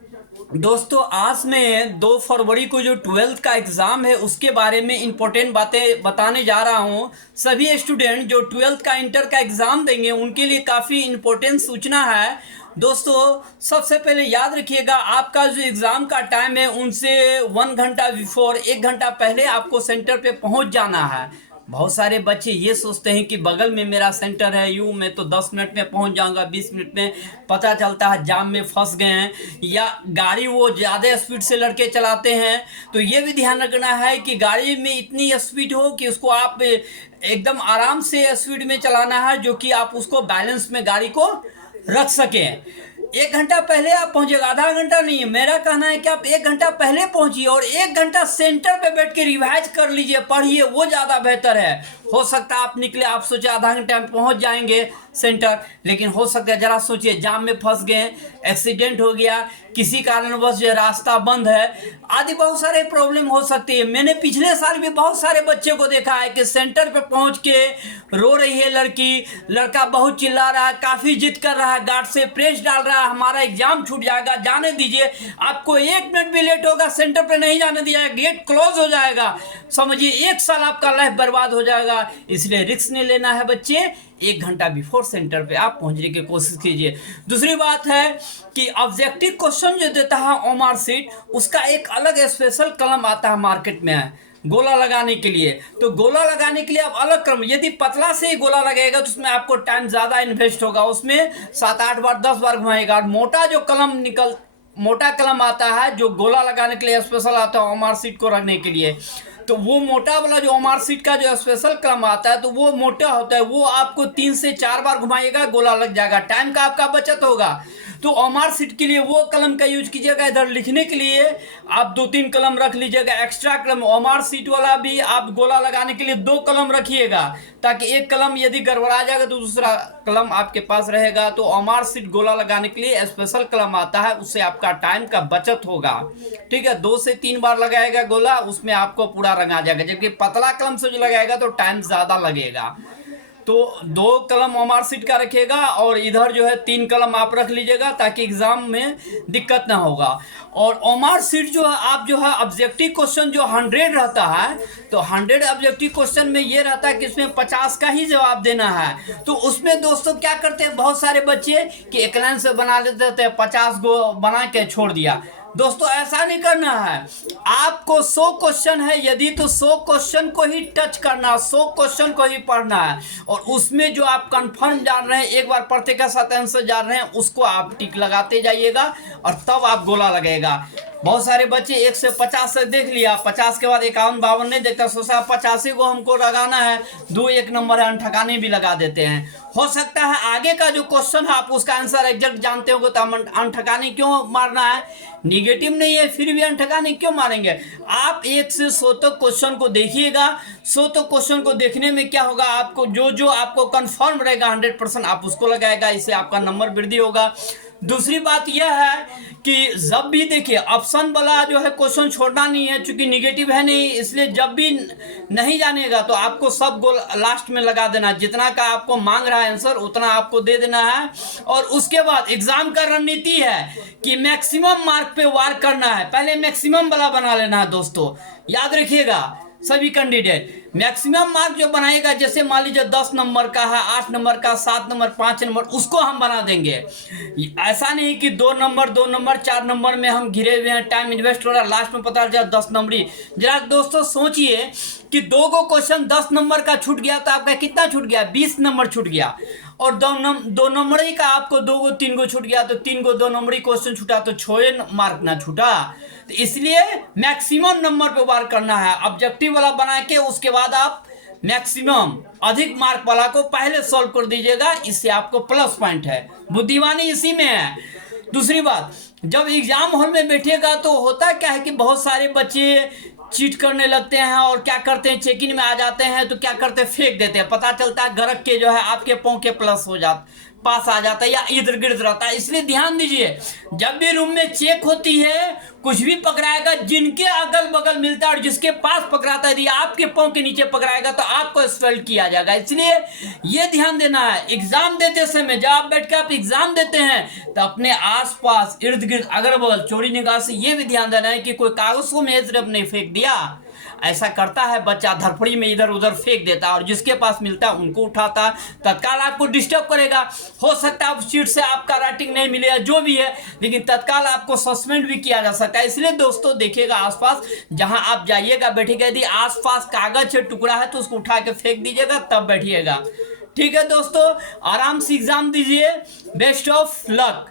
दोस्तों आज मैं 2 फरवरी को जो 12th का एग्ज़ाम है उसके बारे में इम्पोर्टेंट बातें बताने जा रहा हूँ। सभी स्टूडेंट जो 12th का इंटर का एग्ज़ाम देंगे उनके लिए काफ़ी इम्पोर्टेंट सूचना है। दोस्तों सबसे पहले याद रखिएगा, आपका जो एग्ज़ाम का टाइम है उनसे 1 घंटा बिफोर, 1 घंटा पहले आपको सेंटर पे पहुँच जाना है। बहुत सारे बच्चे ये सोचते हैं कि बगल में मेरा सेंटर है, यूँ मैं तो 10 मिनट में पहुंच जाऊंगा, 20 मिनट में। पता चलता है जाम में फंस गए हैं या गाड़ी वो ज़्यादा स्पीड से लड़के चलाते हैं। तो ये भी ध्यान रखना है कि गाड़ी में इतनी स्पीड हो कि उसको आप एकदम आराम से स्पीड में चलाना है, जो कि आप उसको बैलेंस में गाड़ी को रख सकें। 1 घंटा पहले आप पहुंचेगा, आधा घंटा नहीं है। मेरा कहना है कि आप 1 घंटा पहले पहुंचिए और 1 घंटा सेंटर पे बैठ के रिवाइज कर लीजिए, पढ़िए, वो ज़्यादा बेहतर है। हो सकता है आप निकले, आप सोचे आधा घंटे में पहुंच जाएंगे सेंटर, लेकिन हो सकता है जरा सोचिए जाम में फंस गए, एक्सीडेंट हो गया, किसी कारणवश जो रास्ता बंद है, आदि बहुत सारे प्रॉब्लम हो सकती है। मैंने पिछले साल भी बहुत सारे बच्चे को देखा है कि सेंटर पे पहुंच के रो रही है लड़की, लड़का बहुत चिल्ला रहा है, काफ़ी जिद कर रहा है, गार्ड से प्रेस डाल रहा है, हमारा एग्जाम छूट जाएगा, जाने दीजिए, आपको 1 मिनट भी लेट होगा सेंटर पे नहीं जाने दिया, गेट क्लोज हो जाएगा। समझिए 1 साल आपका लाइफ बर्बाद हो जाएगा। इसलिए रिस्क नहीं लेना है बच्चे, 1 घंटा बिफोर सेंटर पे आप पहुंचने की कोशिश कीजिए। दूसरी बात है कि ऑब्जेक्टिव क्वेश्चन जो देता है ओमार सीट, उसका एक अलग स्पेशल कलम आता है मार्केट में है गोला लगाने के लिए। तो गोला लगाने के लिए आप अलग कलम, यदि पतला से ही गोला लगेगा तो उसमें आपको टाइम ज़्यादा इन्वेस्ट होगा, उसमें 7-8 बार 10 बार घुमाएगा। मोटा जो कलम मोटा कलम आता है जो गोला लगाने के लिए स्पेशल आता है ओमार सीट को रखने के लिए, तो वो मोटा वाला जो ओमार सीट का जो स्पेशल कलम आता है तो वो मोटा होता है, वो आपको 3 से 4 बार घुमाएगा, गोला लग जाएगा, टाइम का आपका बचत होगा। तो ओमार सीट के लिए वो कलम का यूज कीजिएगा। इधर लिखने के लिए आप 2-3 कलम रख लीजिएगा, एक्स्ट्रा कलम। ओमार सीट वाला भी आप गोला लगाने के लिए 2 कलम रखिएगा, ताकि एक कलम यदि गड़बड़ा जाएगा तो दूसरा कलम आपके पास रहेगा। तो ओमार सीट गोला लगाने के लिए स्पेशल कलम आता है, उससे आपका टाइम का बचत होगा। ठीक है, 2 से 3 बार लगाएगा गोला, उसमें आपको पूरा रंगा जाएगा। जबकि पतला कलम से जो लगाएगा तो टाइम ज़्यादा लगेगा। तो 2 कलम ओमार सीट का रखिएगा और इधर जो है 3 कलम आप रख लीजिएगा, ताकि एग्जाम में दिक्कत ना होगा। और ओमार सीट जो है आप जो है ऑब्जेक्टिव क्वेश्चन जो 100 रहता है, तो 100 ऑब्जेक्टिव क्वेश्चन में ये रहता है कि इसमें 50 का ही जवाब देना है। तो उसमें दोस्तों क्या करते हैं बहुत सारे बच्चे कि एक लाइन से बना लेते हैं, 50 गो बना के छोड़ दिया। दोस्तों ऐसा नहीं करना है, आपको 100 क्वेश्चन है यदि तो 100 क्वेश्चन को ही टच करना, 100 क्वेश्चन को ही पढ़ना है। और उसमें जो आप कंफर्म जान रहे हैं, एक बार पढ़ते के साथ आंसर जान रहे हैं, उसको आप टिक लगाते जाइएगा और तब आप गोला लगेगा। बहुत सारे बच्चे 1 से 50 तक देख लिया, 50 के बाद 51 52 नहीं देखता, सोचा 85 को हमको लगाना है, 2 1 नंबर है, अनठकाने भी लगा देते हैं। हो सकता है आगे का जो क्वेश्चन है आप उसका आंसर एग्जैक्ट जानते होंगे, तो अनठकाने क्यों मारना है, निगेटिव नहीं है फिर भी अनठकाने क्यों मारेंगे। आप 1 से 100 तक क्वेश्चन को देखिएगा। 100 तक क्वेश्चन को देखने में क्या होगा, आपको जो जो आपको कंफर्म रहेगा 100% आप उसको लगाएगा, इससे आपका नंबर वृद्धि होगा। दूसरी बात यह है कि जब भी देखिए ऑप्शन वाला जो है क्वेश्चन छोड़ना नहीं है, चूंकि निगेटिव है नहीं, इसलिए जब भी नहीं जानेगा तो आपको सब गोल लास्ट में लगा देना, जितना का आपको मांग रहा है आंसर उतना आपको दे देना है। और उसके बाद एग्जाम का रणनीति है कि मैक्सिमम मार्क पे वार करना है, पहले मैक्सिमम वाला बना लेना है। दोस्तों याद रखिएगा सभी कैंडिडेट, मैक्सिमम मार्क जो बनाएगा, जैसे मान लीजिए 10 नंबर का है, 8 नंबर का, 7 नंबर, 5 नंबर, उसको हम बना देंगे। ऐसा नहीं कि 2 नंबर 2 नंबर 4 नंबर में हम घिरे हुए हैं, टाइम इन्वेस्ट हो रहा है, लास्ट में पता चला 10 नंबरी। जरा दोस्तों सोचिए कि 2 गो क्वेश्चन 10 नंबर का छूट गया तो आपका कितना छूट गया, 20 नंबर छूट गया। और 2 नंबरी का आपको 2 गो 3 गो छूट गया, तो 3 गो 2 नंबरी क्वेश्चन छूटा, तो 6 मार्क ना छूटा। तो इसलिए मैक्सिमम नंबर पे वार करना है, ऑब्जेक्टिव वाला बना के उसके बाद आप मैक्सिमम अधिक मार्क वाला को पहले सॉल्व कर दीजिएगा, इससे आपको प्लस पॉइंट है। बुद्धिमानी इसी में है। दूसरी बात, जब एग्जाम हॉल में बैठेगा तो होता क्या है कि बहुत सारे बच्चे चीट करने लगते हैं और क्या करते हैं, चेकिंग में आ जाते हैं तो क्या करते हैं, फेंक देते हैं, पता चलता है गरक के जो है आपके पाँव के प्लस हो पास आ जाता है या इर्द गिर्द रहता है। इसलिए ध्यान दीजिए, जब भी रूम में चेक होती है, कुछ भी पकड़ाएगा, जिनके अगल बगल मिलता है और जिसके पास पकड़ाता है, यदि आपके पांव के नीचे पकड़ाएगा तो आपको एक्सपेल किया जाएगा। इसलिए ये ध्यान देना है, एग्जाम देते समय जब आप बैठ के आप एग्जाम देते हैं तो अपने आसपास इर्द गिर्द अगल बगल चोरी निगाह से ये भी ध्यान देना है कि कोई कागज को मेज रब नहीं फेंक दिया। ऐसा करता है बच्चा, धरफड़ी में इधर उधर फेंक देता है और जिसके पास मिलता है उनको उठाता है, तत्काल आपको डिस्टर्ब करेगा। हो सकता है उस चीट से आपका राइटिंग नहीं मिलेगा, जो भी है, लेकिन तत्काल आपको सस्पेंड भी किया जा सकता है। इसलिए दोस्तों देखिएगा, आसपास जहां आप जाइएगा बैठिएगा, यदि आसपास कागज है, टुकड़ा है, तो उसको उठा के फेंक दीजिएगा, तब बैठिएगा। ठीक है दोस्तों, आराम से एग्जाम दीजिए। Best of luck.